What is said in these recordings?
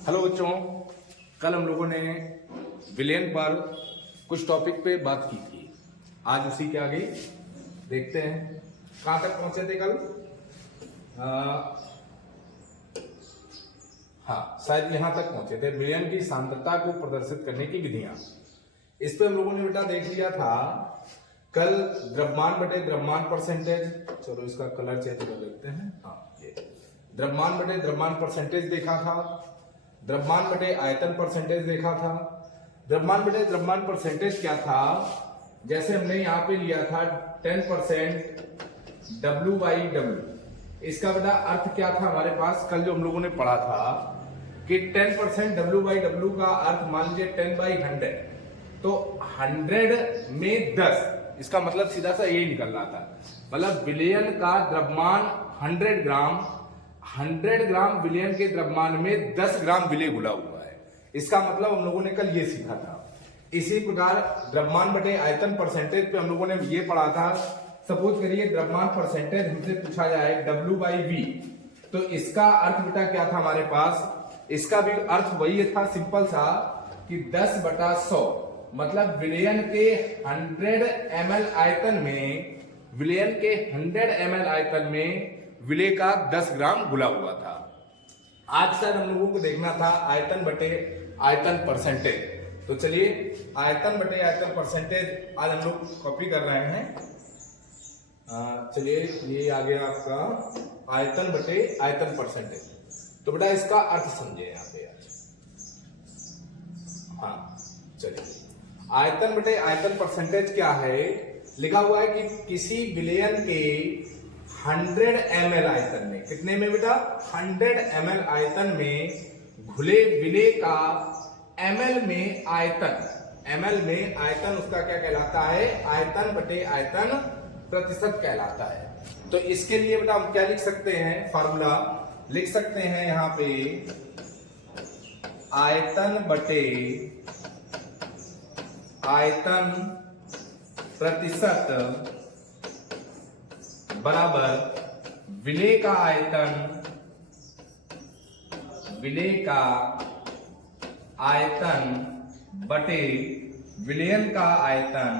Hello बच्चों, कल हम लोगों ने विलयन पर कुछ टॉपिक पे बात की थी। आज उसी के आगे देखते हैं कहां तक पहुंचे थे कल। हाँ, शायद यहां तक पहुंचे थे, विलयन की सांद्रता को प्रदर्शित करने की विधियां। इस पे हम लोगों ने बेटा देख लिया था कल द्रव्यमान बटे द्रव्यमान परसेंटेज। चलो इसका कलर चेंज कर लेते हैं। हाँ, ये द्रव्यमान बटे द्रव्यमान परसेंटेज देखा था, द्रव्यमान बटे आयतन परसेंटेज देखा था। द्रव्यमान बटे द्रव्यमान परसेंटेज क्या था, जैसे हमने यहां पे लिया था 10% W/W। इसका बेटा अर्थ क्या था हमारे पास, कल जो हम लोगों ने पढ़ा था कि 10% W/W का अर्थ मान लीजिए 10/100, तो 100 में 10, इसका मतलब सीधा सा यही निकल रहा था। मतलब विलयन का द्रव्यमान 100 ग्राम, 100 ग्राम विलयन के द्रव्यमान में 10 ग्राम विलय घुला हुआ है। इसका मतलब हम लोगों ने कल ये सीखा था। इसी प्रकार द्रव्यमान बटे आयतन परसेंटेज पे हम लोगों ने ये पढ़ा था। सपोज करिए द्रव्यमान परसेंटेज हमसे पूछा जाए W/V, तो इसका अर्थ बेटा क्या था हमारे पास, इसका भी अर्थ वही था सिंपल सा कि 10/100, मतलब विलयन के 100 ml आयतन में, विलयन के 100 ml आयतन में विलय का 10 ग्राम घुला हुआ था। आज सर हम लोगों को देखना था आयतन बटे आयतन परसेंटेज। तो चलिए आयतन बटे आयतन परसेंटेज आज हम लोग कॉपी कर रहे हैं। चलिए ये आ गया आपका आयतन बटे आयतन परसेंटेज। तो बेटा इसका अर्थ समझे यहाँ पे आज। हाँ चलिए, आयतन बटे आयतन परसेंटेज क्या है, लिखा हुआ है कि किसी विलयन के 100 ml आयतन में, कितने में बेटा 100 ml आयतन में घुले विलय का ml में आयतन, ml में आयतन उसका क्या कहलाता है, आयतन बटे आयतन प्रतिशत कहलाता है। तो इसके लिए बेटा हम क्या लिख सकते हैं, फार्मूला लिख सकते हैं यहां पे, आयतन बटे आयतन प्रतिशत बराबर विलय का आयतन, विलय का आयतन बटे विलयन का आयतन,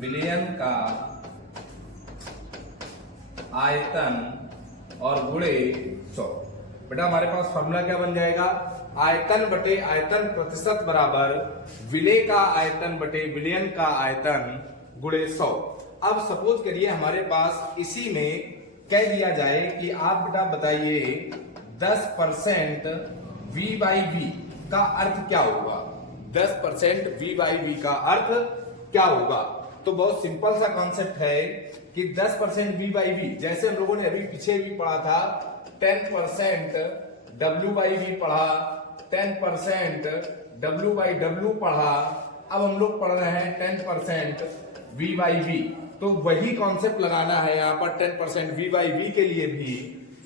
विलयन का आयतन और गुणे 100। बेटा हमारे पास फॉर्मूला क्या बन जाएगा, आयतन बटे आयतन प्रतिशत बराबर विलय का आयतन बटे विलयन का आयतन गुणे 100। अब सपोज करिए हमारे पास इसी में कह दिया जाए कि आप बेटा बताइए 10% V/V का अर्थ क्या होगा, 10% V/V का अर्थ क्या होगा। तो बहुत सिंपल सा कॉन्सेप्ट है कि 10% V/V, जैसे हम लोगों ने अभी पीछे भी पढ़ा था 10% W/V पढ़ा, 10% W/W पढ़ा, अब हम लोग पढ़ रहे हैं 10% V/V। तो वही कॉन्सेप्ट लगाना है यहाँ पर 10% V/V के लिए भी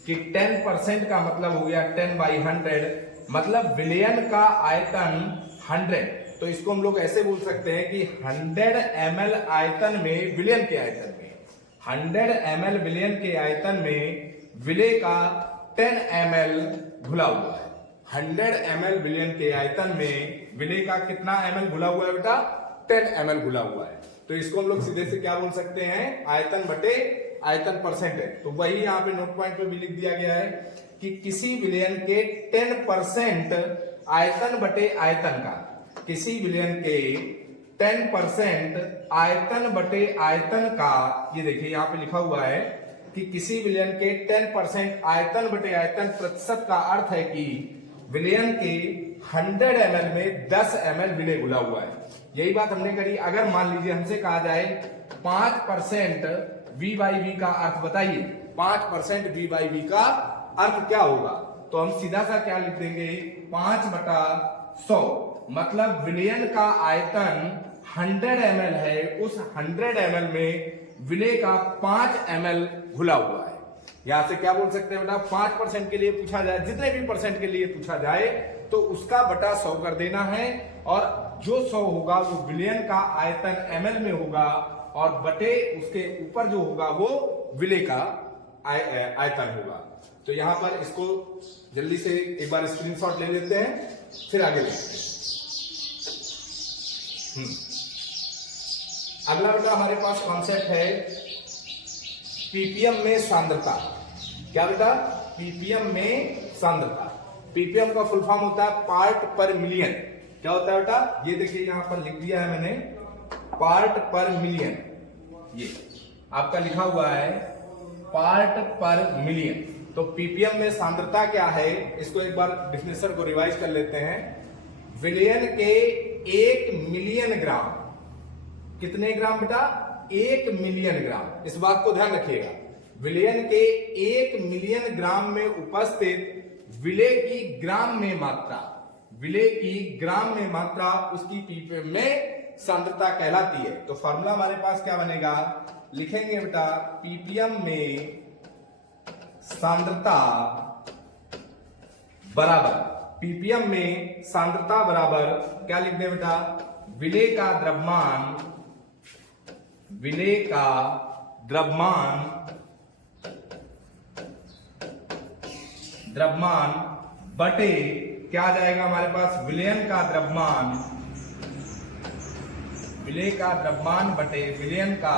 कि 10% का मतलब हो गया 10/100, मतलब विलयन का आयतन 100। तो इसको हम लोग ऐसे बोल सकते हैं कि 100 ml आयतन में विलयन के आयतन में, 100 ml विलयन के आयतन में विलय का 10 ml घुला हुआ है। 100 ml विलयन के आयतन में विलय का कितना ml घुला हुआ है बेटा, 10 ml घुला हुआ है। तो इसको हम लोग सीधे से क्या बोल सकते हैं, आयतन बटे आयतन परसेंटेज। तो वही यहाँ पे नोट पॉइंट पे भी लिख दिया गया है कि किसी विलयन के 10% आयतन बटे आयतन का, किसी विलयन के 10% आयतन बटे आयतन का, ये देखिए यहाँ पे लिखा हुआ है कि किसी विलयन के 10% आयतन बटे आयतन प्रतिशत का अर्थ है कि विलयन के 100 ml में 10 ml विलय घुला हुआ है। यही बात हमने करी। अगर मान लीजिए हमसे कहा जाए 5% V/V का अर्थ बताइए, 5% V/V का अर्थ क्या होगा, तो हम सीधा सा क्या लिख देंगे, 5/100, मतलब विलयन का आयतन 100 ml है, उस 100 ml में विलय का 5 ml घुला हुआ है। यहां से क्या बोल सकते हैं बेटा, 5% के लिए पूछा जाए, जितने भी परसेंट के लिए पूछा जाए तो उसका बटा 100 कर देना है, और जो 100 होगा वो विलयन का आयतन ml में होगा, और बटे उसके ऊपर जो होगा वो विलय का आयतन होगा। तो यहां पर इसको जल्दी से एक बार स्क्रीनशॉट ले लेते हैं, फिर आगे देखते हैं। अगला बेटा हमारे पास कॉन्सेप्ट है पीपीएम में सांद्रता। क्या बेटा? पीपीएम में सांद्रता। पीपीएम का फुल फॉर्म होता है पार्ट पर मिलियन। क्या होता है बेटा? ये देखिए यहां पर लिख दिया है मैंने, पार्ट पर मिलियन। ये आपका लिखा हुआ है पार्ट पर मिलियन। तो पीपीएम में सांद्रता क्या है, इसको एक बार डेफिनेशन को रिवाइज कर लेते हैं। विलयन के 1 मिलियन ग्राम, कितने ग्राम बेटा? 1 मिलियन ग्राम। इस बात को ध्यान रखिएगा, विलयन के 1 मिलियन ग्राम में उपस्थित विलेय की ग्राम में मात्रा, विलेय की ग्राम में मात्रा उसकी पीपीएम में सांद्रता कहलाती है। तो फॉर्मूला हमारे पास क्या बनेगा, लिखेंगे बेटा पीपीएम में सांद्रता बराबर, पीपीएम में सांद्रता बराबर क्या लिख दे बेटा? विलेय का द्रव्यमान, विलेय का द्रव्यमान, द्रव्यमान बटे क्या आ जाएगा हमारे पास? विलयन का द्रव्यमान, विलेय का द्रव्यमान बटे विलयन का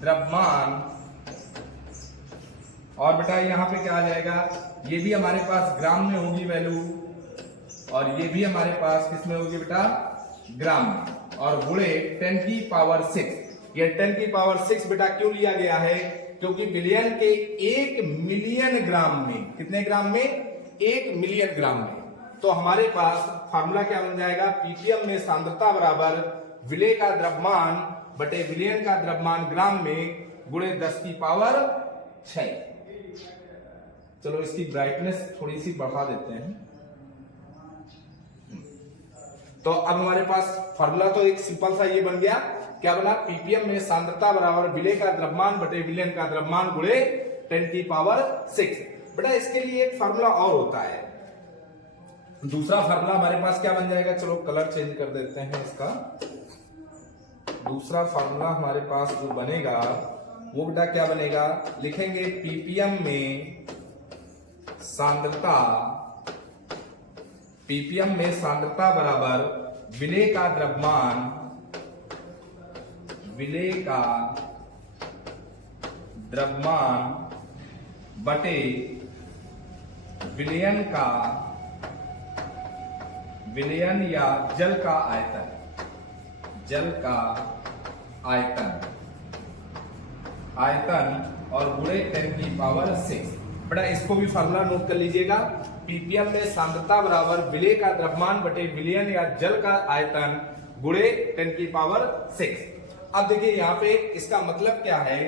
द्रव्यमान। और बेटा यहां पे क्या आ जाएगा? ये भी हमारे पास ग्राम में होगी वैल्यू, और ये भी हमारे पास किस में होगी बेटा? ग्राम में। और गुणे 10 की पावर 6। ये 10 की पावर 6 बेटा क्यों लिया गया है? क्योंकि विलयन के 1 मिलियन ग्राम में, कितने ग्राम में? 1 मिलियन ग्राम में। तो हमारे पास फार्मूला क्या बन जाएगा? पीपीएम में सांद्रता बराबर विलेय का द्रव्यमान बटे विलयन का द्रव्यमान ग्राम में गुणे 10 की पावर 6। चलो इसकी ब्राइटनेस थोड़ी सी बढ़ा देते हैं। तो अब हमारे पास फार्मूला तो एक सिंपल सा ये बन गया। क्या बना? पीपीएम में सांद्रता बराबर विलेय का द्रव्यमान बटे विलयन का द्रव्यमान गुणे 10 की पावर 6। बेटा इसके लिए एक फार्मूला और होता है, दूसरा फार्मूला हमारे पास क्या बन जाएगा? चलो कलर चेंज कर देते हैं इसका। दूसरा फार्मूला हमारे पास जो बनेगा वो बेटा क्या बनेगा? लिखेंगे पीपीएम में सांद्रता, पीपीएम में सांद्रता बराबर विलेय का द्रव्यमान, विलेय का द्रव्यमान बटे विलयन का, विलयन या जल का आयतन, जल का आयतन, आयतन और गुणे 10 की पावर 6। बेटा इसको भी फार्मूला नोट कर लीजिएगा। पीपीएम में सांद्रता बराबर विलेय का द्रव्यमान बटे विलयन या जल का आयतन गुणे 10 की पावर 6। अब देखिए यहाँ पे इसका मतलब क्या है?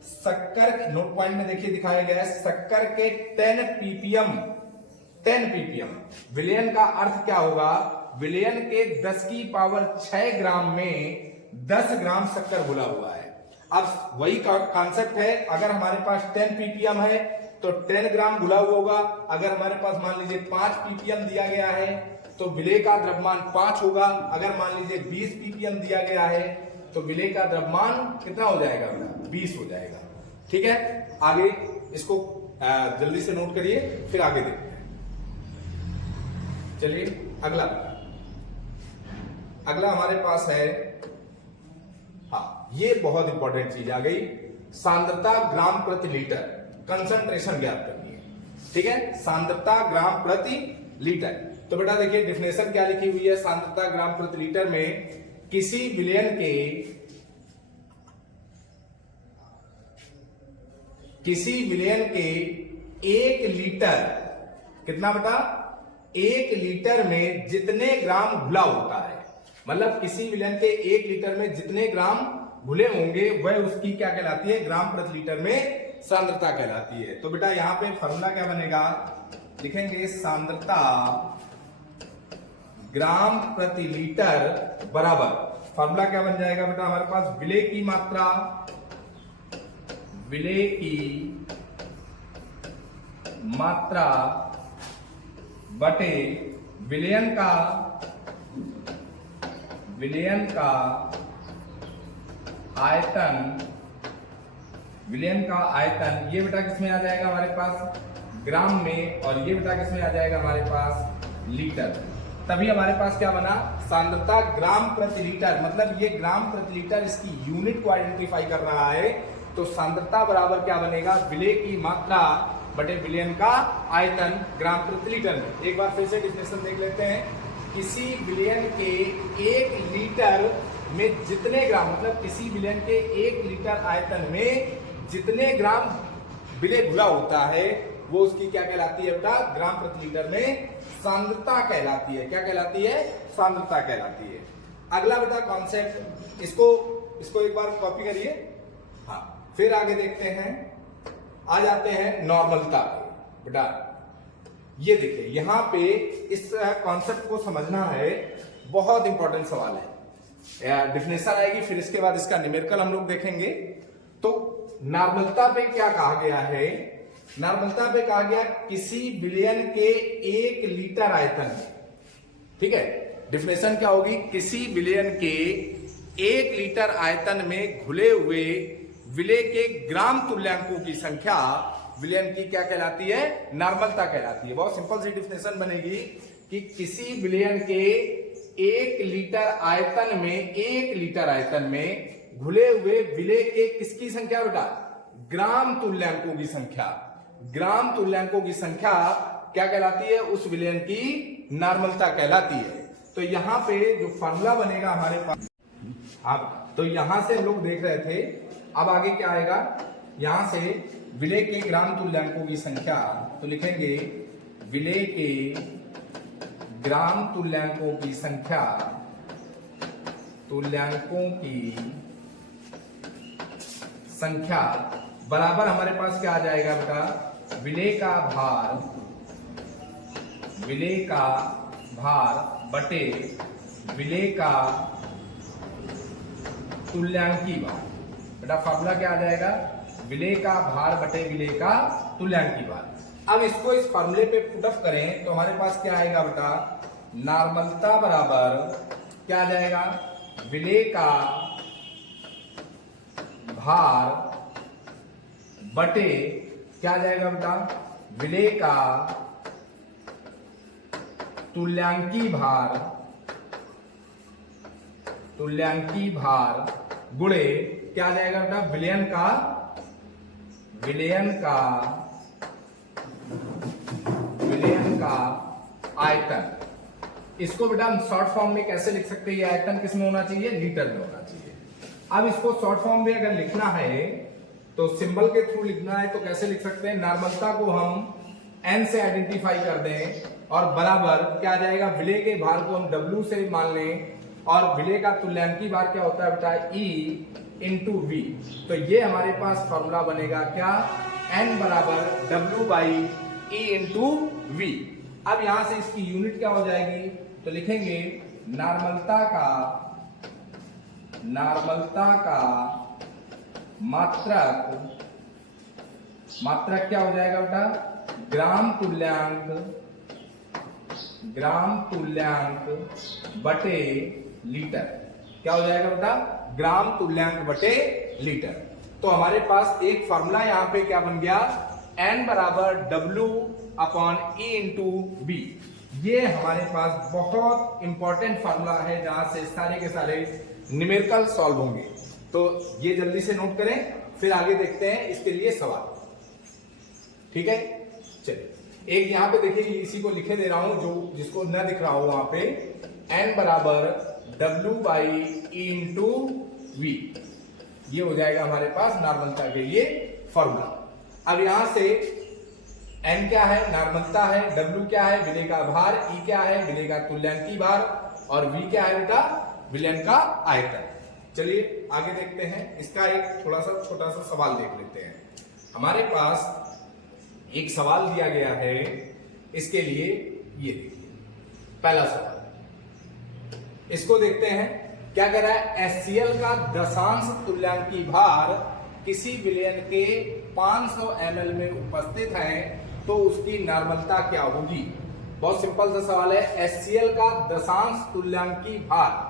शक्कर, नोट पॉइंट में देखिए दिखाया गया है शक्कर के 10 पीपीएम, 10 पीपीएम। विलयन का अर्थ क्या होगा? विलयन के 10 की पावर 6 ग्राम में 10 ग्राम शक्कर घुला हुआ है। अब वही कॉन्सेप्ट है, अगर हमारे पास 10 पीपीएम है तो 10 ग्राम घुला हुआ होगा। अगर हमारे पास मान लीजिए 5 पीपीएम दिया गया है तो विलेय का द्रव्यमान 5 होगा। अगर मान लीजिए 20 पीपीएम दिया गया है तो विलेय का द्रव्यमान कितना हो जाएगा? 20 हो जाएगा। ठीक है, आगे इसको जल्दी से नोट करिए, फिर आगे देखते हैं। चलिए अगला, अगला हमारे पास है, हाँ ये बहुत इंपॉर्टेंट चीज आ गई, सांद्रता ग्राम प्रति लीटर, कंसंट्रेशन ज्ञात करनी है। ठीक है, सांद्रता ग्राम प्रति लीटर। तो बेटा देखिए डेफिनेशन क्या लिखी हुई है सांद्रता ग्राम प्रति लीटर में? किसी विलयन के, किसी विलयन के 1 लीटर, कितना बेटा? 1 लीटर में जितने ग्राम घुला होता है, मतलब किसी विलयन के 1 लीटर में जितने ग्राम घुले होंगे वह उसकी क्या कहलाती है? ग्राम प्रति लीटर में सांद्रता कहलाती है। तो बेटा यहां पे फॉर्मूला क्या बनेगा? लिखेंगे सांद्रता ग्राम प्रति लीटर बराबर, फॉर्मूला क्या बन जाएगा बेटा हमारे पास? विलेय की मात्रा, विलेय की मात्रा बटे विलयन का, विलयन का आयतन विलयन का आयतन, ये बेटा किसमें आ जाएगा हमारे पास ग्राम में, और ये बेटा किसमें आ जाएगा हमारे पास लीटर। तभी हमारे पास क्या बना, सांद्रता ग्राम प्रति लीटर, मतलब ये ग्राम प्रति लीटर इसकी यूनिट को आइडेंटिफाई कर रहा है। तो सांद्रता बराबर क्या बनेगा, विलेय की मात्रा बटे विलयन का आयतन ग्राम प्रति लीटर में। एक बार फिर से डिफिनेशन देख लेते हैं। किसी विलयन के 1 लीटर में जितने ग्राम, मतलब किसी विलयन के 1 लीटर आयतन में जितने ग्राम विलेय घुला होता है वो उसकी क्या कहलाती है बेटा, ग्राम प्रति लीटर में सांद्रता कहलाती है। क्या कहलाती है, सांद्रता कहलाती है। अगला बेटा कॉन्सेप्ट, इसको एक बार कॉपी करिए। हाँ, फिर आगे देखते हैं, आ जाते हैं नॉर्मलता बेटा। ये देखिए यहां पे इस कॉन्सेप्ट को समझना है, बहुत इंपॉर्टेंट सवाल है। डिफिनेशन आएगी, फिर इसके बाद इसका न्यूमेरिकल हम लोग देखेंगे। तो नॉर्मलता पे क्या कहा गया है, नॉर्मलता पे कहा गया किसी विलयन के 1 लीटर आयतन में, ठीक है। डिफिनेशन क्या होगी, किसी विलयन के 1 लीटर आयतन में घुले हुए विलेय के ग्राम तुल्यांकों की संख्या विलयन की क्या कहलाती है, नॉर्मलता कहलाती है। बहुत सिंपल सी डिफिनेशन बनेगी कि किसी विलयन के 1 लीटर आयतन में, 1 लीटर आयतन में घुले हुए विलेय के किसकी संख्या बेटा, ग्राम तुल्यांकों की संख्या। ग्राम तुल्यांकों की संख्या क्या कहलाती है, उस विलयन की नॉर्मलता कहलाती है। तो यहां पे जो फॉर्मूला बनेगा हमारे पास, अब तो यहां से हम लोग देख रहे थे, अब आगे क्या आएगा, यहां से विलेय के ग्राम तुल्यांकों की संख्या, तो लिखेंगे विलेय के ग्राम तुल्यांकों की संख्या, तुल्यांकों की संख्या बराबर हमारे पास क्या आ जाएगा बेटा, विलेय का भार बटे विलेय का तुल्यांकी भार। बेटा फॉर्मूला क्या आ जाएगा, विलेय का भार बटे विलेय का तुल्यांकी भार। अब इसको इस फॉर्मूले पे पुटअप करें तो हमारे पास क्या आएगा बेटा, नॉर्मलता बराबर क्या आ जाएगा, विलेय का भार बटे क्या आ जाएगा बेटा, विलेय का तुल्यांकी भार गुणे क्या आ जाएगा बेटा, विलयन का आयतन। इसको बेटा हम शॉर्ट फॉर्म में कैसे लिख सकते हैं, ये आयतन किसमें होना चाहिए, लीटर में होना चाहिए। अब इसको शॉर्ट फॉर्म में अगर लिखना है तो सिंबल के थ्रू लिखना है, तो कैसे लिख सकते हैं, नॉर्मलता को हम n से आइडेंटिफाई कर दें और बराबर क्या आ जाएगा, विलेय के भार को हम w से मान लें और विलेय का तुल्यांकी भार क्या होता है बेटा, E इंटू वी। तो ये हमारे पास फॉर्मूला बनेगा क्या, n बराबर w by E into V. अब यहां से इसकी यूनिट क्या हो जाएगी, तो लिखेंगे नॉर्मलता का मात्रक क्या हो जाएगा बेटा, ग्राम तुल्यांक बटे लीटर। क्या हो जाएगा बेटा, ग्राम तुल्यांक बटे लीटर। तो हमारे पास एक फॉर्मूला यहां पे क्या बन गया, n बराबर w upon E into B. ये हमारे पास बहुत इंपॉर्टेंट फॉर्मूला है जहां से सारे के सारे न्यूमेरिकल सॉल्व होंगे। तो ये जल्दी से नोट करें, फिर आगे देखते हैं इसके लिए सवाल, ठीक है। चलिए एक यहां पे देखिए, इसी को लिखे दे रहा हूं, जो जिसको न दिख रहा हो वहां पे, n बराबर w by E into V. ये हो जाएगा हमारे पास नॉर्मलता के लिए फॉर्मूला। अब यहां से n क्या है, नॉर्मलता है, w क्या है, विलेय का भार, E क्या है, विलेय का तुल्यांकी भार, और v क्या है बेटा, विलयन का आयतन। चलिए आगे देखते हैं, इसका एक थोड़ा सा छोटा सा सवाल देख लेते हैं। हमारे पास एक सवाल दिया गया है, इसके लिए ये देखिए पहला सवाल, इसको देखते हैं। क्या कह रहा है, HCl का दशांश तुल्यांकी भार किसी विलयन के 500 ml में उपस्थित है तो उसकी नॉर्मलता क्या होगी। बहुत सिंपल सा सवाल है, HCl का दशांश तुल्यांकी भार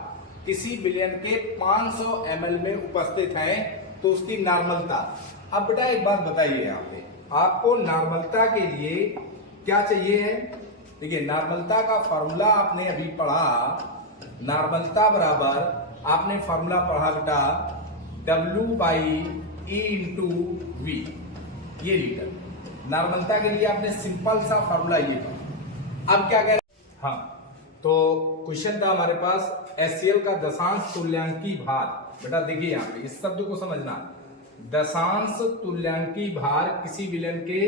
किसी विलयन के 500 ml में उपस्थित है तो उसकी नॉर्मलता। अब बेटा एक बात बताइए, यहाँ पे आपको नॉर्मलता के लिए क्या चाहिए है? देखिए नॉर्मलता का फॉर्मूला आपने अभी पढ़ा, नॉर्मलता बराबर आपने फॉर्मूला पढ़ा बेटा W/E इंटू वी, ये लीटर। नॉर्मलता के लिए आपने सिंपल सा फॉर्मूला ये पढ़ा। अब क्या कह रहे हैं? हाँ, तो क्वेश्चन था हमारे पास HCl का दशांश तुल्यांकी भार। बेटा देखिए यहाँ पे इस शब्द को समझना, दशांश तुल्यांकी भार किसी विलयन के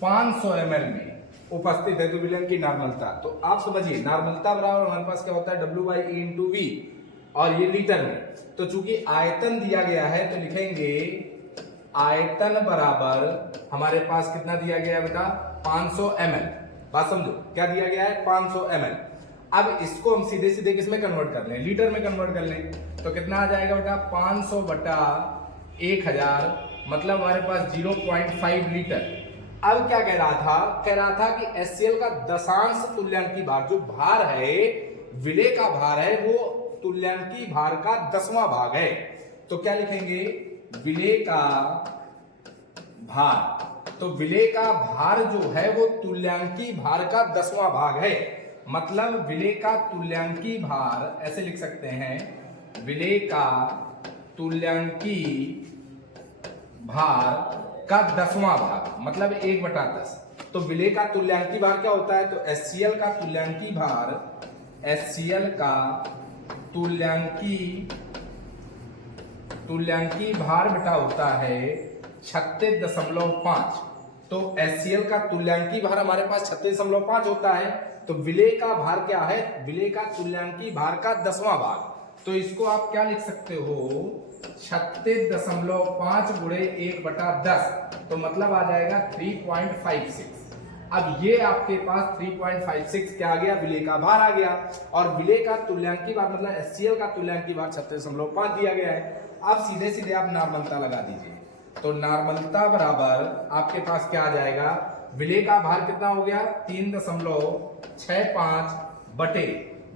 500 ml में उपस्थित है तो विलयन की नॉर्मलता। तो आप समझिए नॉर्मलता बराबर हमारे पास क्या होता है W/E इंटू वी, और ये लीटर में। तो चूंकि आयतन दिया गया है तो लिखेंगे आयतन बराबर हमारे पास कितना दिया गया है बेटा 500 ml। बात समझो, क्या दिया गया है 500 ml। अब इसको हम सीधे सीधे किसमें कन्वर्ट कर लें, लीटर में कन्वर्ट कर लें। तो कितना आ जाएगा बेटा 500 बटा 1000, मतलब हमारे पास 0.5 लीटर। अब क्या कह रहा था कि HCl का दशांश तुल्यांकी भार, जो भार है विलेय का भार है वो तुल्यांकी भार का 10वां भाग है। तो क्या लिखेंगे विलेय का भार। तो विलेय का भार जो है वो तुल्यांकी भार का 10वां भाग है, मतलब विलेय का तुल्यांकी भार ऐसे लिख सकते हैं, विलेय का तुल्यांकी भार का 10वां भाग मतलब 1/10। तो विलेय का तुल्यांकी भार क्या होता है? तो HCl का तुल्यांकी भार, HCl का तुल्यांकी भार बेटा होता है 36.5। तो HCl का तुल्यांकी भार हमारे पास 36.5 होता है। तो विलेय का भार क्या है? विलेय का तुल्यांकी भार का 10वां भाग। तो इसको आप क्या लिख सकते हो 36.5 गुणे 1/10, तो मतलब आ जाएगा 3.56। अब ये आपके पास 3.56 क्या आ गया? विलेय का भार आ गया। और विलेय का तुल्यांकी भार मतलब HCl का तुल्यांकी भार 36.5 दिया गया है। अब सीधे सीधे आप नॉर्मलता लगा दीजिए। तो नॉर्मलता बराबर आपके पास क्या आ जाएगा? विलेय का भार कितना हो गया 3.65 बटे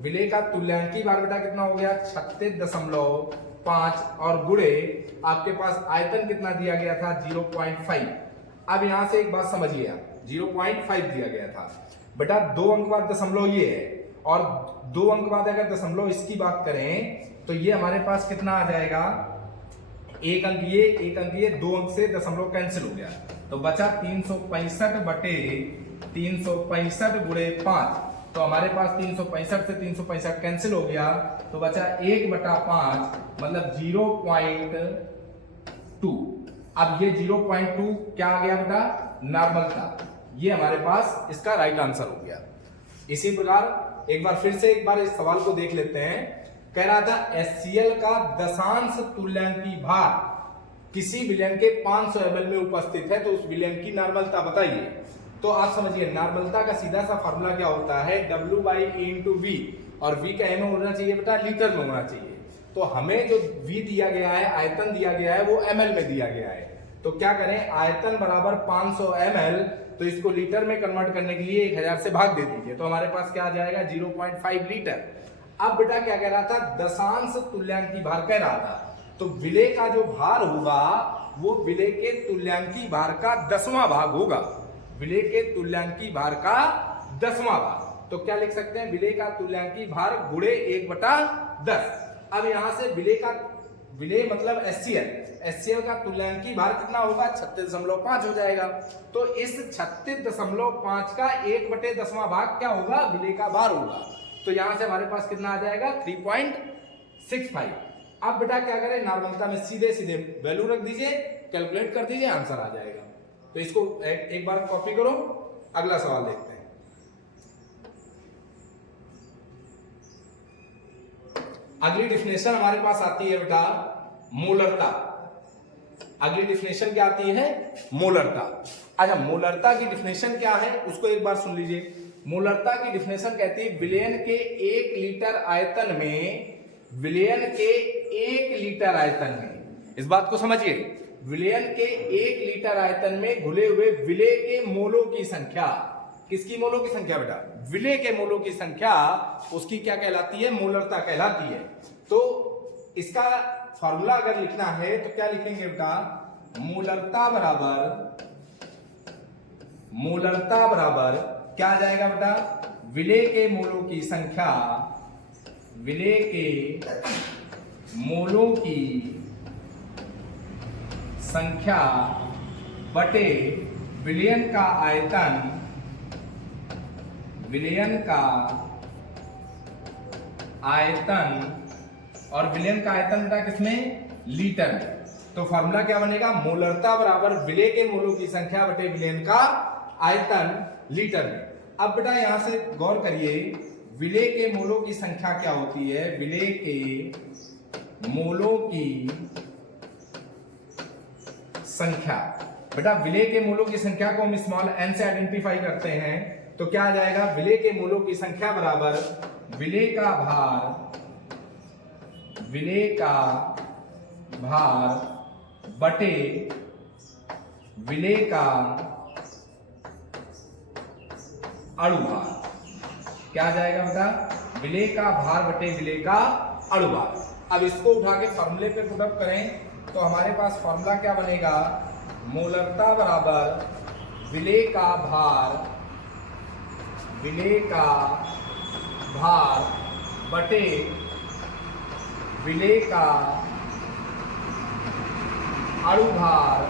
विलेय का तुल्यांकी भार बेटा कितना हो गया 36.5, और गुणे आपके पास आयतन कितना दिया गया था 0.5। अब यहां से एक बात समझिए आप, 0.5 दिया गया था बेटा, 2 अंक बाद दशमलव ये है, और 2 अंक बाद अगर दशमलव इसकी बात करें तो ये हमारे पास कितना आ जाएगा, 1 अंक ये 1 अंक ये, 2 अंक से दशमलव कैंसिल हो गया, तो बचा 365 बटे 365 गुणे 5। तो हमारे पास 365 से 365 कैंसिल हो गया, तो बचा 1/5 मतलब 0.2। अब ये 0.2 क्या आ गया बेटा? नॉर्मलता। ये हमारे पास इसका राइट आंसर हो गया। इसी प्रकार एक बार फिर से एक बार इस सवाल को देख लेते हैं। कह रहा था HCl का दशांश तुल्यांकी भार किसी विलयन के 500 ml में उपस्थित है तो उस विलयन की नॉर्मलता बताइए। तो आप समझिए नॉर्मलता का सीधा सा फॉर्मूला क्या होता है W/E इंटू वी, और वी का में होना चाहिए बेटा लीटर में होना चाहिए। तो हमें जो वी दिया गया है, आयतन दिया गया है वो ml में दिया गया है। तो क्या करें, आयतन बराबर 500 ml, तो इसको लीटर में कन्वर्ट करने के लिए 1000 से भाग दे दीजिए, तो हमारे पास क्या आ जाएगा 0.5 लीटर। अब बेटा क्या कह रहा था, दशांश तुल्यांकी भार कह रहा था, तो विलेय का जो भार होगा वो विलेय के तुल्यांकी भार का 10वां भाग होगा, विलेय के तुल्यांकी भार का 10वां भाग। तो क्या लिख सकते हैं, विलेय का तुल्यांकी भार गुणे 1/10। अब यहां से विलेय मतलब HCl का तुल्यांकी भार कितना होगा 36.5 हो जाएगा। तो इस 36.5 का 1/10वां भाग क्या होगा, विलेय का भार होगा। तो यहां से हमारे पास कितना आ जाएगा 3.65। अब बेटा क्या करें, नॉर्मलता में सीधे सीधे वैल्यू रख दीजिए, कैलकुलेट कर दीजिए, आंसर आ जाएगा। तो इसको एक बार कॉपी करो, अगला सवाल देखते हैं। अगली डिफिनेशन हमारे पास आती है बेटा मोलरता। अगली डिफिनेशन क्या आती है, मोलरता। अच्छा, मोलरता की डिफिनेशन क्या है उसको एक बार सुन लीजिए। मोलरता की डिफिनेशन कहती है विलयन के 1 लीटर आयतन में, विलयन के 1 लीटर आयतन में, इस बात को समझिए, विलयन के 1 लीटर आयतन में घुले हुए विलेय के मोलों की संख्या, किसकी मोलों की संख्या बेटा, विलेय के मोलों की संख्या, उसकी क्या कहलाती है, मोलरता कहलाती है। तो इसका फॉर्मूला अगर लिखना है तो क्या लिखेंगे बेटा, मूलरता बराबर क्या आ जाएगा बेटा, विलेय के मोलों की संख्या, विलेय के मोलों की संख्या बटे विलयन का आयतन, विलयन का आयतन, और विलयन का आयतन बेटा किसमें, लीटर में। तो फॉर्मूला क्या बनेगा, मोलरता बराबर विलेय के मोलों की संख्या बटे विलयन का आयतन लीटर में। अब बेटा यहां से गौर करिए, विलेय के मोलों की संख्या क्या होती है, विलेय के मोलों की संख्या, बेटा विलेय के मोलों की संख्या को हम स्मॉल n से आइडेंटिफाई करते हैं, तो क्या आ जाएगा, विलेय के मोलों की संख्या बराबर विलेय का भार, विलेय का भार बटे विलेय का अणु भार। क्या आ जाएगा बेटा, विलेय का भार बटे विलेय का अणु भार। अब इसको उठा के फॉर्मूले पे पुट अप करें तो हमारे पास फॉर्मूला क्या बनेगा, मोलरता बराबर विलेय का भार, विलेय का भार बटे विलेय का अणु भार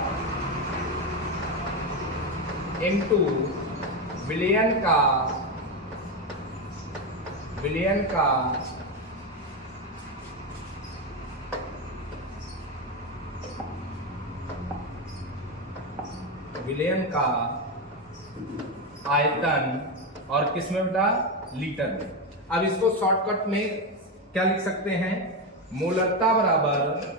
इनटू विलयन का आयतन, और किसमें बेटा, लीटर में। अब इसको शॉर्टकट में क्या लिख सकते हैं, मोलरता बराबर,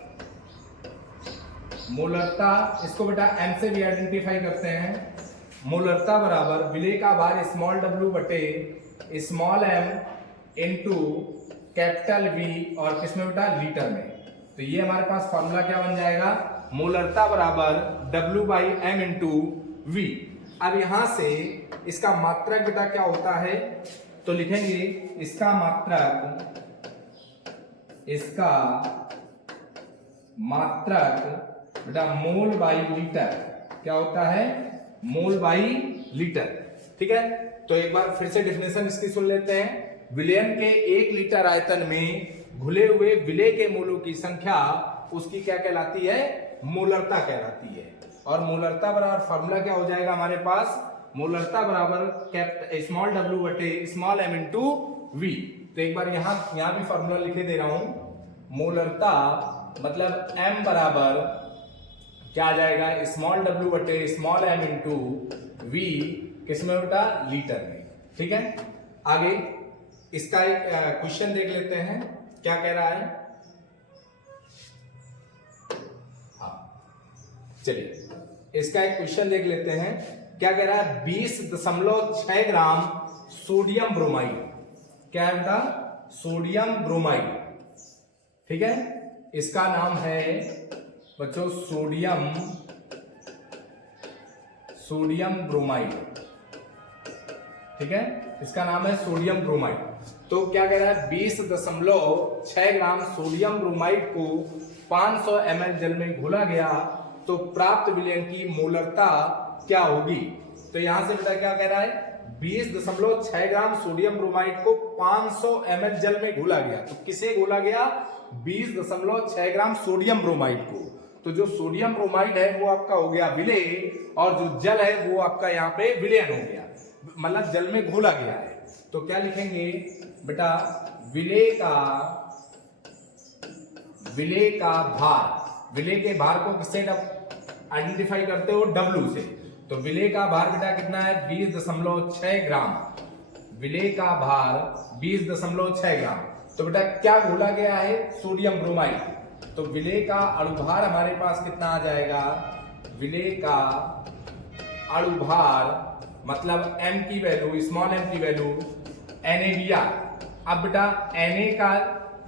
मोलरता इसको बेटा m से भी आइडेंटिफाई करते हैं, मोलरता बराबर विलेय का भार स्मॉल w बटे small m into capital V, और किसमें बेटा, लीटर में। तो ये हमारे पास फॉर्मूला क्या बन जाएगा, मोलरता बराबर W by M into V। अब यहां से इसका मात्रक बेटा क्या होता है, तो लिखेंगे इसका मात्रक बेटा मोल बाई लीटर। क्या होता है, मोल बाई लीटर। ठीक है, तो एक बार फिर से डेफिनेशन इसकी सुन लेते हैं। विलयन के 1 लीटर आयतन में घुले हुए विलेय के मोलों की संख्या उसकी क्या कहलाती है, मोलरता कहलाती है। और मोलरता बराबर फॉर्मूला क्या हो जाएगा हमारे पास, मोलरता बराबर स्मॉल w बटे स्मॉल m इंटू v। तो एक बार यहां भी फॉर्मूला लिखे दे रहा हूं, मोलरता मतलब m बराबर क्या आ जाएगा, स्मॉल w बटे स्मॉल m इंटू v, किसमें बेटा, लीटर में। ठीक है, आगे इसका एक क्वेश्चन देख लेते हैं, क्या कह रहा है। चलिए इसका एक क्वेश्चन देख लेते हैं, क्या कह रहा है, 20.6 ग्राम सोडियम ब्रोमाइड। क्या है बेटा, सोडियम ब्रोमाइड। ठीक है, इसका नाम है बच्चों सोडियम ब्रोमाइड। ठीक है, इसका नाम है सोडियम ब्रोमाइड। तो क्या कह रहा है, 20.6 ग्राम सोडियम ब्रोमाइड को 500 ml जल में घोला गया तो प्राप्त विलयन की मोलरता क्या होगी। तो यहां से बेटा क्या कह रहा है, 20.6 ग्राम सोडियम ब्रोमाइड को 500 ml जल में घोला गया। तो किसे घोला गया, 20.6 ग्राम सोडियम ब्रोमाइड को। तो जो सोडियम ब्रोमाइड है वो आपका हो गया विलेय, और जो जल है वो आपका यहाँ पे विलयन हो गया, मतलब जल में घोला गया है। तो क्या लिखेंगे बेटा, विलेय का भार, विलेय के भार को किससे आइडेंटिफाई करते हो, W से। तो विलेय का भार बेटा कितना है, 20.6 ग्राम। विलेय का भार 20.6 ग्राम। तो बेटा क्या घोला गया है, सोडियम ब्रोमाइड। तो विलेय का अणुभार हमारे पास कितना आ जाएगा, विलेय का अणुभार मतलब m की वैल्यू, स्मॉल m की वैल्यू NaBr। अब बेटा Na का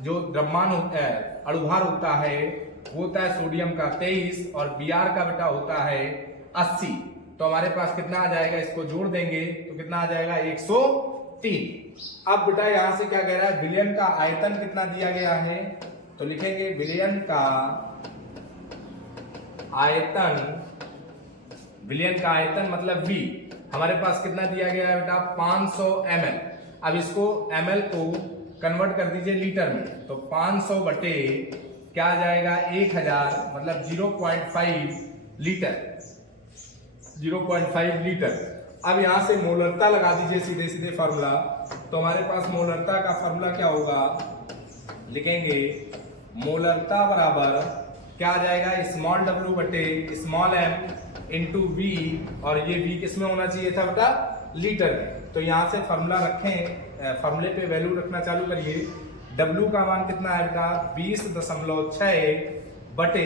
जो द्रव्यमान होता है, अणुभार होता है, वो होता है सोडियम का 23, और Br का बेटा होता है 80। तो हमारे पास कितना आ जाएगा, इसको जोड़ देंगे तो कितना आ जाएगा, 103। अब बेटा यहां से क्या कह रहा है, विलयन का आयतन कितना दिया गया है, तो लिखेंगे विलयन का आयतन, विलयन का आयतन मतलब V, हमारे पास कितना दिया गया है बेटा 500 ml। अब इसको ml को कन्वर्ट कर दीजिए लीटर में, तो 500 बटे क्या आ जाएगा 1000 मतलब 0.5 लीटर, 0.5 लीटर। अब यहां से मोलरता लगा दीजिए सीधे सीधे फार्मूला, तो हमारे पास मोलरता का फार्मूला क्या होगा, लिखेंगे मोलरता बराबर क्या आ जाएगा स्मॉल w बटे स्मॉल m इंटू वी, और ये v किस में होना चाहिए था बेटा लीटर में। तो यहां से फार्मूला रखें, फार्मूले पे वैल्यू रखना चालू करिए। w का मान कितना है बेटा 20.6 बटे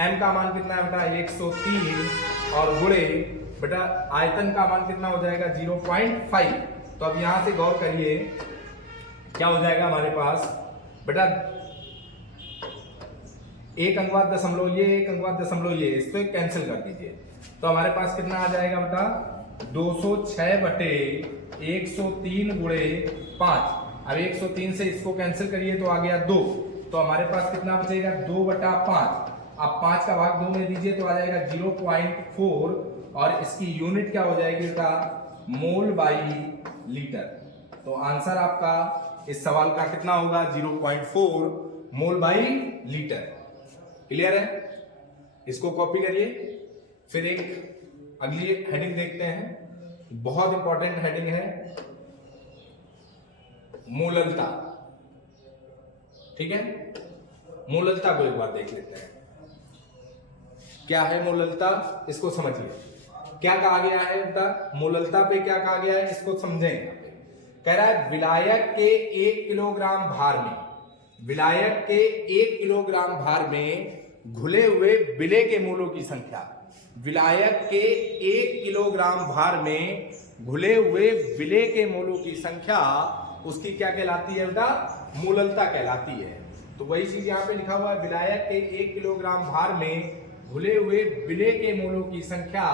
m का मान कितना है बेटा 103 और गुणे बेटा आयतन का मान कितना हो जाएगा 0.5। तो अब यहां से गौर करिए क्या हो जाएगा हमारे पास बेटा एक अंकवाद दशमलव ये, एक अंकवाद दशमलव ये, इसको कैंसिल कर दीजिए। तो हमारे पास कितना आ जाएगा बेटा 206 बटे 103 गुणे 5। अब 103 से इसको कैंसिल करिए तो आ गया 2, तो हमारे पास कितना बचेगा 2 बटा 5। अब 5 का भाग 2 में दीजिए तो आ जाएगा 0.4 और इसकी यूनिट क्या हो जाएगी बेटा मोल बाई लीटर। तो आंसर आपका इस सवाल का कितना होगा 0.4 मोल बाई लीटर। क्लियर है, इसको कॉपी करिए। फिर एक अगली हेडिंग देखते हैं, बहुत इंपॉर्टेंट हेडिंग है मोललता। ठीक है, मोललता को एक बार देख लेते हैं क्या है मोललता, इसको समझिए। क्या कहा गया है बेटा मोललता पे, क्या कहा गया है इसको समझें। कह रहा है विलायक के 1 किलोग्राम भार में, विलायक के 1 किलोग्राम भार में घुले हुए विलेय के मोलों की संख्या, विलायक के 1 किलोग्राम भार में घुले हुए विलेय के मोलों की संख्या उसकी क्या कहलाती है बेटा मोललता कहलाती है। तो वही चीज यहाँ पे लिखा हुआ है विलायक के 1 किलोग्राम भार में घुले हुए विलेय के मोलों की संख्या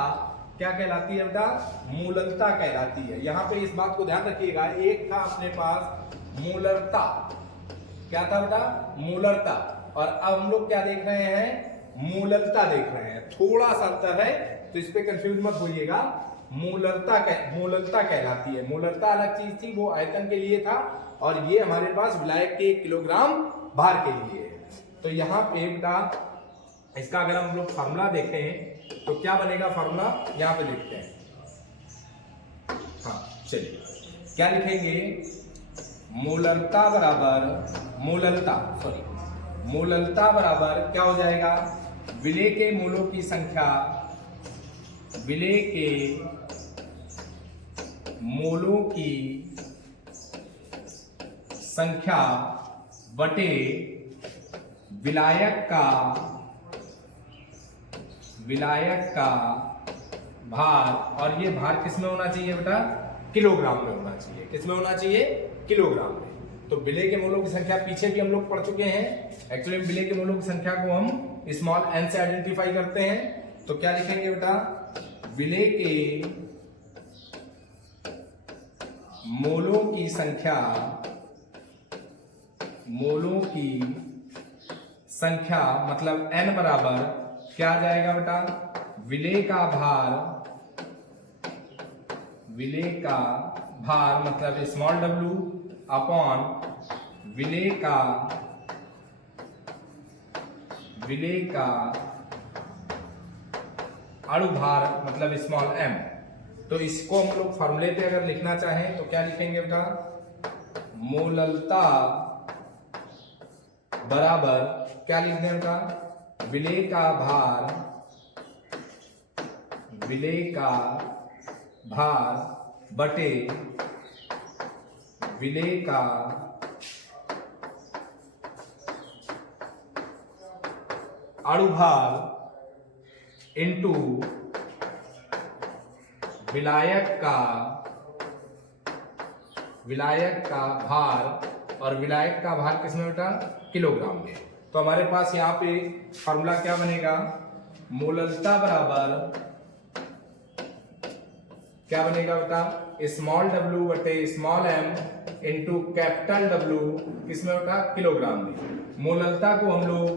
क्या कहलाती है बेटा मोललता कहलाती है। यहाँ पे इस बात को ध्यान रखिएगा, एक था अपने पास मोलरता, क्या था बेटा मोलरता, और अब हम लोग क्या देख रहे हैं मोललता देख रहे हैं। थोड़ा सा अंतर है तो इस पे कंफ्यूज मत होइएगा। मोललता कहलाती है, मोलरता अलग चीज थी, वो आयतन के लिए था, और ये हमारे पास विलायक के 1 किलोग्राम भार के लिए है। तो यहाँ पे बेटा इसका अगर हम लोग फार्मूला देखें तो क्या बनेगा फार्मूला, यहाँ पे लिखते हैं। हाँ चलिए क्या लिखेंगे, मोलरता बराबर मोललता बराबर क्या हो जाएगा विलेय के मोलों की संख्या, विलेय के मोलों की संख्या बटे विलायक का भार, और ये भार किस में होना चाहिए बेटा किलोग्राम में होना चाहिए। किस में होना चाहिए किलोग्राम में। तो विलेय के मोलों की संख्या पीछे भी हम लोग पढ़ चुके हैं। एक्चुअली विलेय के मोलों की संख्या को हम स्मॉल n से आइडेंटिफाई करते हैं। तो क्या लिखेंगे बेटा विलेय के मोलों की संख्या मतलब n बराबर क्या आ जाएगा बेटा विलेय का भार मतलब स्मॉल w अपॉन विलेय का अणुभार मतलब स्मॉल m। तो इसको हम लोग फॉर्मूले पे अगर लिखना चाहें तो क्या लिखेंगे बेटा मोललता बराबर क्या लिख दें बेटा विलेय का भार बटे विलेय का अणुभार इंटू विलायक का भार, और विलायक का भार किसमें बेटा किलोग्राम में। तो हमारे पास यहाँ पे फॉर्मूला क्या बनेगा मोललता बराबर क्या बनेगा बेटा स्मॉल w बटे small m into capital W किसमें बेटा किलोग्राम में। मोललता को हम लोग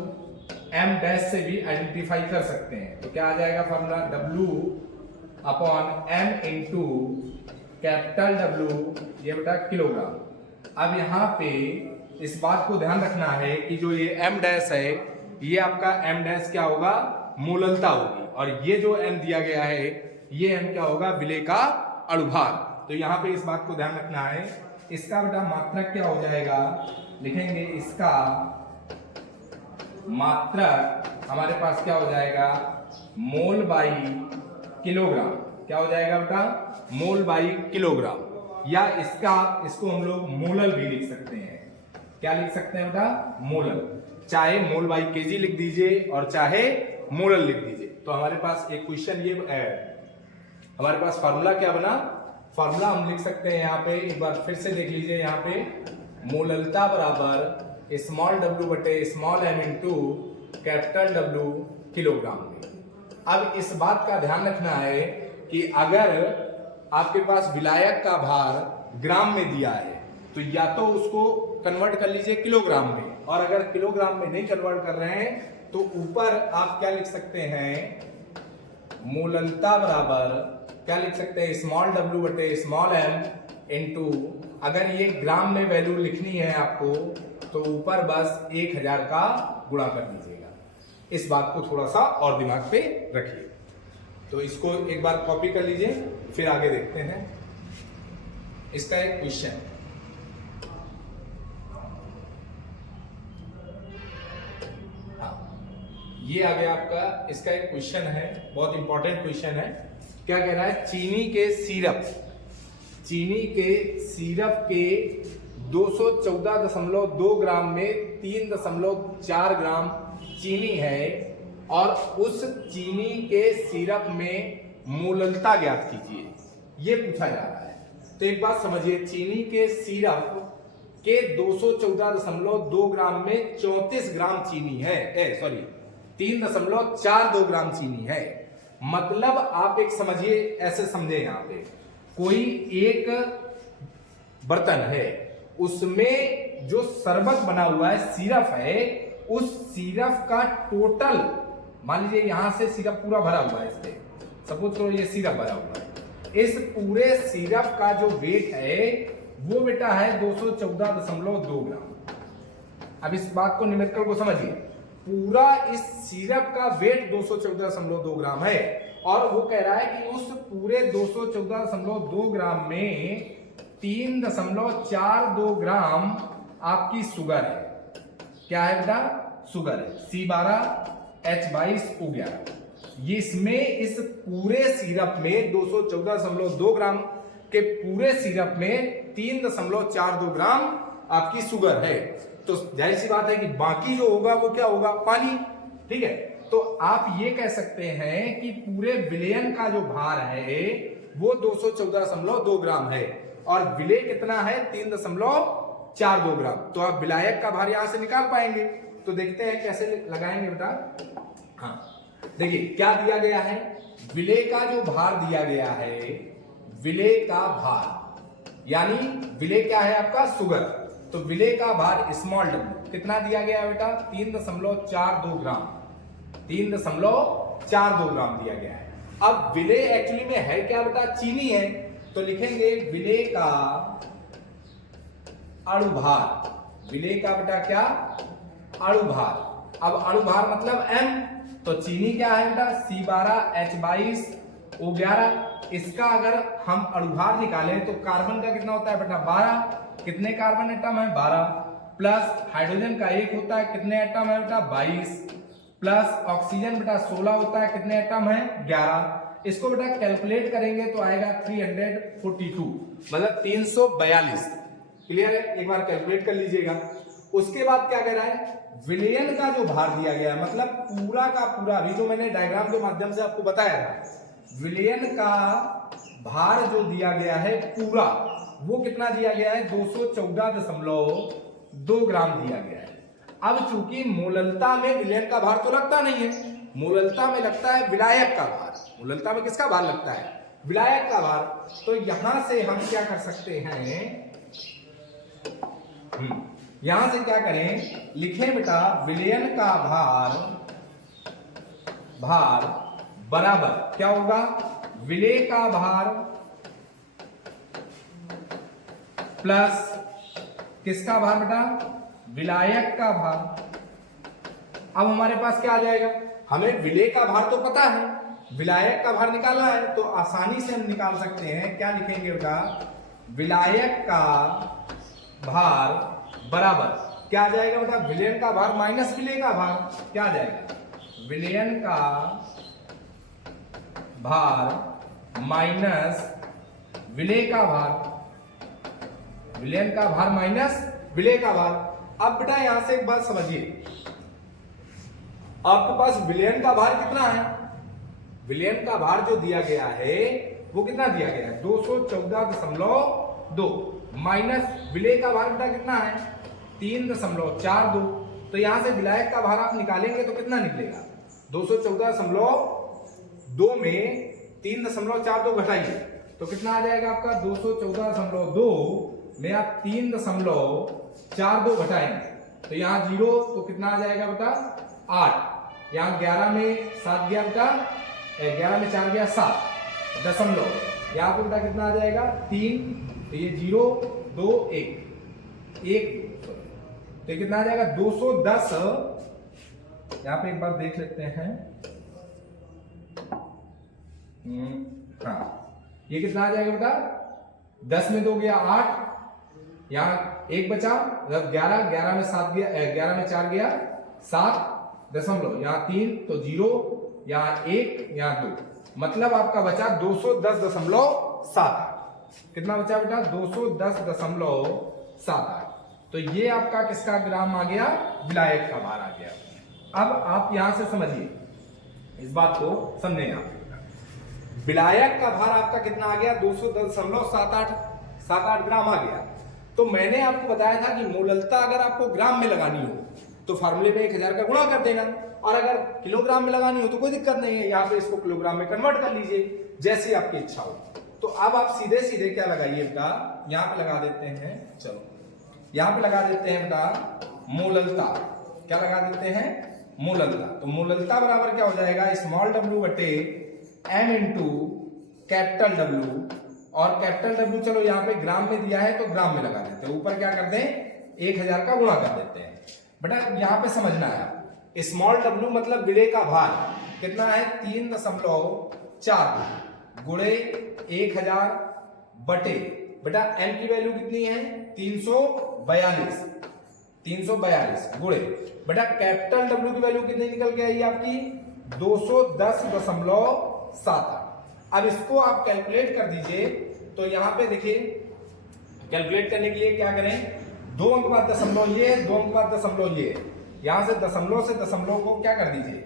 m डैश से भी आइडेंटिफाई कर सकते हैं। तो क्या आ जाएगा formula, W upon m into capital W, ये बेटा किलोग्राम। अब यहाँ पे इस बात को ध्यान रखना है कि जो ये m डैश है, ये आपका m डैश क्या होगा, मोललता होगी, और ये जो m दिया गया है ये m क्या होगा, विलेय का अणुभार। तो यहाँ पे इस बात को ध्यान रखना है। इसका बेटा मात्रक क्या हो जाएगा, लिखेंगे इसका मात्रक हमारे पास क्या हो जाएगा, मोल बाई किलोग्राम। क्या हो जाएगा बेटा, मोल बाई किलोग्राम, या इसको हम लोग मोलल भी लिख सकते हैं। क्या लिख सकते हैं बेटा, मोलल। चाहे मोल बाई केजी लिख दीजिए और चाहे मोलल लिख दीजिए। तो हमारे पास एक क्वेश्चन ये है, हमारे पास फार्मूला क्या बना, फार्मूला हम लिख सकते हैं यहाँ पे, एक बार फिर से देख लीजिए। यहाँ पे मोललता बराबर स्मॉल w बटे small m into capital W kilogram में। अब इस बात का ध्यान रखना है कि अगर आपके पास विलायक का भार ग्राम में दिया है तो या तो उसको कन्वर्ट कर लीजिए किलोग्राम में, और अगर किलोग्राम में नहीं कन्वर्ट कर रहे हैं तो ऊपर आप क्या लिख सकते हैं, मोललता बराबर क्या लिख सकते हैं, स्मॉल w बटे स्मॉल m इंटू, अगर ये ग्राम में वैल्यू लिखनी है आपको तो ऊपर बस 1000 का गुणा कर दीजिएगा। इस बात को थोड़ा सा और दिमाग पे रखिए। तो इसको एक बार कॉपी कर लीजिए, फिर आगे देखते हैं इसका एक क्वेश्चन। ये आ गया आपका, इसका एक क्वेश्चन है, बहुत इंपॉर्टेंट क्वेश्चन है। क्या कह रहा है, चीनी के सिरप के 214.2 ग्राम में 3.4 ग्राम चीनी है, और उस चीनी के सिरप में मोललता ज्ञात कीजिए, ये पूछा जा रहा है। तो एक बात समझिए, चीनी के सिरप के 214.2 ग्राम में 34 ग्राम चीनी है, 3.42 ग्राम चीनी है। मतलब आप एक समझिए, ऐसे समझे, यहाँ पे कोई एक बर्तन है, उसमें जो शरबत बना हुआ है, सिरप है, उस सिरप का टोटल, मान लीजिए यहां से सिरप पूरा भरा हुआ है, इससे सपोज करो ये सिरप भरा हुआ है, इस पूरे सिरप का जो वेट है वो बेटा है 214.2 ग्राम। अब इस बात को न्यूमेरिकल को समझिए, पूरा इस सिरप का वेट 214.2 ग्राम है, और वो कह रहा है कि उस पूरे 214.2 ग्राम में 3.42 ग्राम आपकी शुगर है। क्या है बेटा, शुगर है, C12H22O11। ये इसमें इस पूरे सिरप में 214.2 ग्राम के पूरे सिरप में 3.42 ग्राम आपकी शुगर है। तो जाहिर सी बात है कि बाकी जो होगा वो क्या होगा, पानी। ठीक है, तो आप ये कह सकते हैं कि पूरे विलयन का जो भार है वो 214.2 ग्राम है, और विलेय कितना है, 3.42 ग्राम। तो आप विलायक का भार यहां से निकाल पाएंगे। तो देखते हैं कैसे लगाएंगे बेटा। हाँ, देखिए क्या दिया गया है, विलेय का जो भार दिया गया है, विलेय का भार यानी विलेय क्या है आपका, शुगर। तो विलेय का भार स्मॉल w कितना दिया गया है बेटा, 3.42 ग्राम, 3.42 ग्राम दिया गया है। अब विलेय एक्चुअली में है क्या बेटा, चीनी है। तो लिखेंगे विलेय का अणुभार, विलेय का बेटा क्या, अणुभार। अब अणुभार मतलब m, तो चीनी क्या है बेटा, C12H22O11। इसका अगर हम अणुभार निकालें तो कार्बन का कितना होता है बेटा, 12। कितने कार्बन एटम है, 12, प्लस हाइड्रोजन का 1 होता है, कितने एटम है बेटा, 22, प्लस ऑक्सीजन बेटा 16 होता है, कितने एटम है, 11। इसको बेटा कैलकुलेट करेंगे तो आएगा 342, मतलब 342। क्लियर है, एक बार कैलकुलेट कर लीजिएगा। उसके बाद क्या कह रहा है, विलयन का जो भार दिया गया है, मतलब पूरा का पूरा, अभी जो मैंने डायग्राम के माध्यम से आपको बताया था, विलयन का भार जो दिया गया है पूरा, वो कितना दिया गया है, 214.2 ग्राम दिया गया है। अब चूंकि मोललता में विलयन का भार तो लगता नहीं है, मोललता में लगता है विलायक का भार। मोललता में किसका भार लगता है, विलायक का भार। तो यहां से हम क्या कर सकते हैं, यहां से क्या करें, लिखें बेटा विलयन का भार भार बराबर क्या होगा, विलेय का भार प्लस किसका भार बेटा, विलायक का भार। अब हमारे पास क्या आ जाएगा, हमें विलेय का भार तो पता है, विलायक का भार निकालना है, तो आसानी से हम निकाल सकते हैं। क्या लिखेंगे बेटा, विलायक का भार बराबर क्या आ जाएगा बेटा, विलयन का भार माइनस विलेय का भार, क्या आ जाएगा, विलयन का भार माइनस विलेय का भार, विलयन का भार माइनस विलेय का भार। अब बेटा यहां से एक बात समझिए, आपके पास विलयन का भार कितना है, विलयन का भार जो दिया गया है वो कितना दिया गया है, 214.2 माइनस विलेय का भार बेटा कितना है, 3.42। तो यहां से विलायक का भार आप निकालेंगे तो कितना निकलेगा, 214.2 में 3.42 घटाइए तो कितना आ जाएगा आपका, 214.2 में आप 3.42 घटाएंगे तो यहाँ 0 तो कितना आ जाएगा बेटा 8, यहाँ 11 में 7 गया बेटा, 11 में 4 गया 7 दशमलव, यहाँ पे बेटा कितना आ जाएगा 3, तो ये 0 2 1 1, तो कितना आ जाएगा 210। यहाँ पे एक बार देख लेते हैं, हाँ ये कितना आ जाएगा बेटा, 10 में 2 गया 8, यहाँ 1 बचा, मतलब 11, 11 में 7 गया, 11 में 4 गया 7 दशमलव, यहाँ 3 तो 0, यहाँ 1, यहाँ 2, मतलब आपका बचा 210.78। कितना बचा बेटा, 210.78। तो ये आपका किसका ग्राम आ गया, विलायक का भार आ गया। अब आप यहां से समझिए, इस बात को समझे आप, विलायक का भार आपका कितना आ गया, 210.78 ग्राम आ गया। तो मैंने आपको बताया था कि मोललता अगर आपको ग्राम में लगानी हो तो फार्मूले में 1000 का गुणा कर देना, और अगर किलोग्राम में लगानी हो तो कोई दिक्कत नहीं है, यहाँ पे इसको किलोग्राम में कन्वर्ट कर लीजिए जैसी आपकी इच्छा हो। तो अब आप सीधे सीधे क्या लगाइए बेटा, यहाँ पे लगा देते हैं, चलो यहाँ पे लगा देते हैं बेटा मोललता, क्या लगा देते हैं, मोललता। तो मोललता बराबर क्या हो जाएगा, स्मॉल w बटे m इंटू कैपिटल W, और कैपिटल W चलो यहाँ पे ग्राम में दिया है तो ग्राम में लगा देते हैं, ऊपर क्या कर दें 1000 का गुणा कर देते हैं। बेटा यहाँ पे समझना है, स्मॉल w मतलब विलेय का भार कितना है, 3.4 गुणे 1000 बटे, बेटा m की वैल्यू कितनी है 342 गुणे, बेटा कैपिटल W की वैल्यू कितनी निकल के आई आपकी 210.78। अब इसको आप कैलकुलेट कर दीजिए, तो यहां पे देखिए कैलकुलेट करने के लिए क्या करें, 2 अंक बाद दशमलव ये है, 2 अंक बाद दशमलव ये है, यहां से दशमलव को क्या कर दीजिए,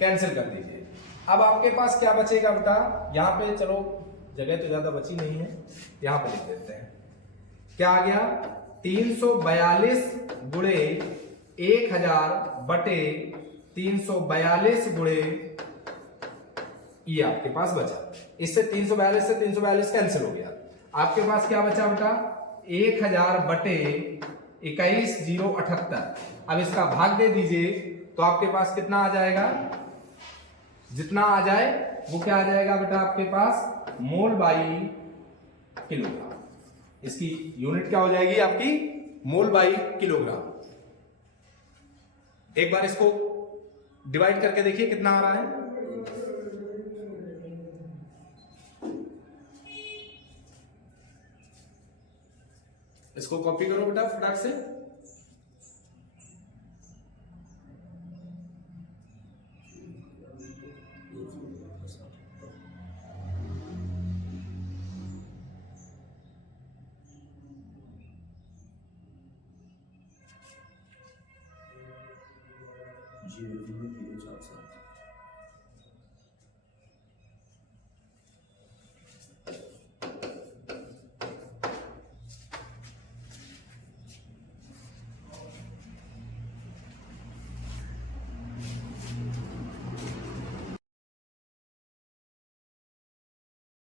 कैंसिल कर दीजिए। अब आपके पास क्या बचेगा बेटा, यहाँ पे चलो जगह तो ज्यादा बची नहीं है, यहाँ पे लिख देते हैं, क्या आ गया 342 गुणे 1000 बटे 342 गुणे, ये आपके पास बचा, इससे 342 से 342 कैंसिल हो गया, आपके पास क्या बचा बेटा 1000 बटे 21078। अब इसका भाग दे दीजिए तो आपके पास कितना आ जाएगा, जितना आ जाए वो क्या आ जाएगा बेटा आपके पास मोल बाई किलोग्राम, इसकी यूनिट क्या हो जाएगी आपकी मोल बाई किलोग्राम। एक बार इसको डिवाइड करके देखिए कितना आ रहा है, इसको कॉपी करो बेटा फटाक से, ये 0.047